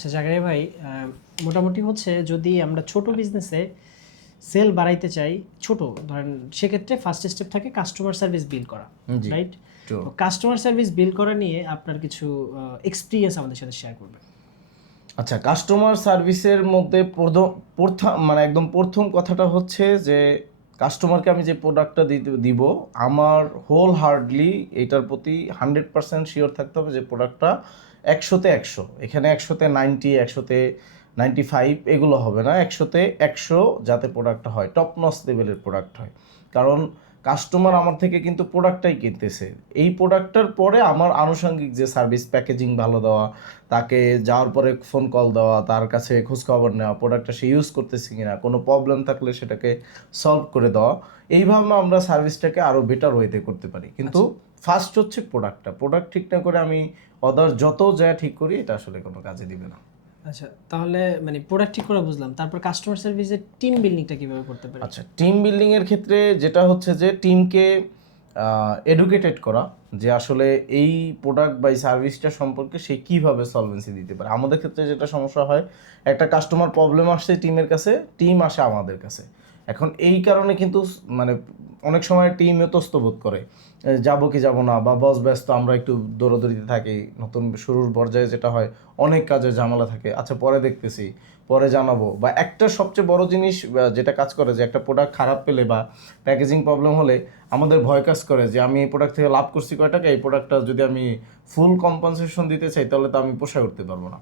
আচ্ছা জাকারিয়া ভাই, মোটামুটি হচ্ছে যদি আমরা ছোট বিজনেসে সেল বাড়াইতে চাই, ছোট ধরেন, সেক্ষেত্রে ফার্স্ট স্টেপ থাকে কাস্টমার সার্ভিস বিল করা, জি, রাইট? true. তো কাস্টমার সার্ভিস বিল করা নিয়ে আপনার কিছু এক্সপিরিয়েন্স আমাদের সাথে শেয়ার করবেন। আচ্ছা, কাস্টমার সার্ভিসের মধ্যে মানে একদম প্রথম কথাটা হচ্ছে যে কাস্টমারকে আমি যে প্রোডাক্টটা দিব, আমার হোল হার্ডলি এটার প্রতি 100% শিওর থাকতে হবে যে প্রোডাক্টটা 100-তে 100, এখানে 100-তে 90, 100-তে 95 এগুলো হবে না, 100-তে 100 যাতে প্রোডাক্টটা হয়, টপ নচ লেভেলের প্রোডাক্ট হয়। কারণ কাস্টমার আমার থেকে কিন্তু প্রোডাক্টটাই কিনতেছে, এই প্রোডাক্টটার পরে আমার আনুষঙ্গিক যে সার্ভিস, প্যাকেজিং ভালো দেওয়া, তাকে যাওয়ার পরে ফোন কল দেওয়া, তার কাছে খোঁজখবর নেওয়া, প্রোডাক্টটা সে ইউজ করতেছে কিনা, কোনো প্রবলেম থাকলে সেটাকে সলভ করে দেওয়া, এইভাবে আমরা সার্ভিসটাকে আরও বেটার ওয়েতে করতে পারি। কিন্তু ফার্স্ট হচ্ছে প্রোডাক্ট ঠিক না করে আমি অদার যত যা ঠিক করি, এটা আসলে কোনো কাজে দিবে না। আচ্ছা, তাহলে মানে প্রোডাক্ট ঠিক করে বুঝলাম, তারপর কাস্টমার সার্ভিসের টিম বিল্ডিংটা কিভাবে করতে পারি? আচ্ছা, টিম বিল্ডিংয়ের ক্ষেত্রে যেটা হচ্ছে যে টিমকে এডুকেটেড করা, যে আসলে এই প্রোডাক্ট বা এই সার্ভিসটা সম্পর্কে সে কীভাবে সলভেন্সি দিতে পারে। আমাদের ক্ষেত্রে যেটা সমস্যা হয়, একটা কাস্টমার প্রবলেম আসছে টিমের কাছে, টিম আসে আমাদের কাছে। এখন এই কারণে কিন্তু মানে অনেক সময় টিম এতস্ত বোধ করে, যাবো কি যাবো না, বা বস ব্যস্ত, আমরা একটু দৌড়াদৌড়িতে থাকি। নতুন শুরুর পর্যায়ে যেটা হয়, অনেক কাজে ঝামেলা থাকে, আচ্ছা পরে দেখতেছি, পরে জানাবো। বা একটা সবচেয়ে বড় জিনিস যেটা কাজ করে, যে একটা প্রোডাক্ট খারাপ পেলে বা প্যাকেজিং প্রবলেম হলে আমাদের ভয় কাজ করে যে আমি এই প্রোডাক্ট থেকে লাভ করছি কয় টাকা, এই প্রোডাক্টটা যদি আমি ফুল কম্পনসেশন দিতে চাই তাহলে তো আমি পোষায় উঠতে পারবো না।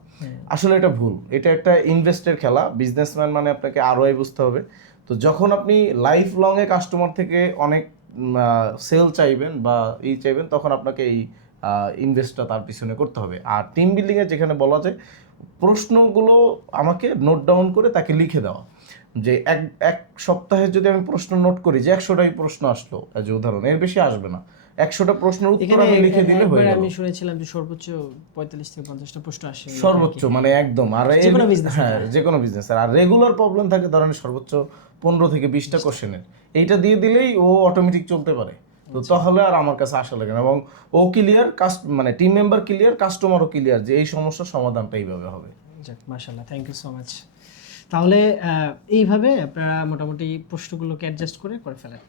আসলে এটা ভুল, এটা একটা ইনভেস্টের খেলা। বিজনেসম্যান মানে আপনাকে আরওআই বুঝতে হবে। তো যখন আপনি লাইফ লংয়ে কাস্টমার থেকে অনেক সেল চাইবেন বা চাইবেন, তখন আপনাকে এই ইনভেস্টটা তার পিছনে করতে হবে। আর টিম বিল্ডিংয়ে যেখানে বলা যায়, প্রশ্নগুলো আমাকে নোট ডাউন করে তাকে লিখে দেওয়া, যে এক এক সপ্তাহে যদি আমি প্রশ্ন নোট করি যে 100টাই প্রশ্ন আসলো, যে উদাহরণ, এর বেশি আসবে না, 100টা প্রশ্নের উত্তর আমি লিখে দিলে হয়ে গেল। আমি শুনেছিলাম যে সর্বোচ্চ 45 থেকে 50টা প্রশ্ন আসে সর্বোচ্চ, মানে একদম। আর যেকোনো বিজনেস, হ্যাঁ, যে কোনো বিজনেস। আর রেগুলার প্রবলেম থাকে ধরেন সর্বোচ্চ 15 থেকে 20টা কোশ্চেনের, এইটা দিয়ে দিলেই ও অটোমেটিক চলতে পারে। তো তাহলে আর আমার কাছে আসা লাগে না, এবং ও ক্লিয়ার, মানে টিম মেম্বার ক্লিয়ার, কাস্টমারও ক্লিয়ার যে এই সমস্যার সমাধানটা এইভাবে হবে। যাক, মাশাআল্লাহ, থ্যাংক ইউ সো মাচ। তাহলে এইভাবে আপনারা মোটামুটি প্রশ্নগুলোকে অ্যাডজাস্ট করে ফেলেন।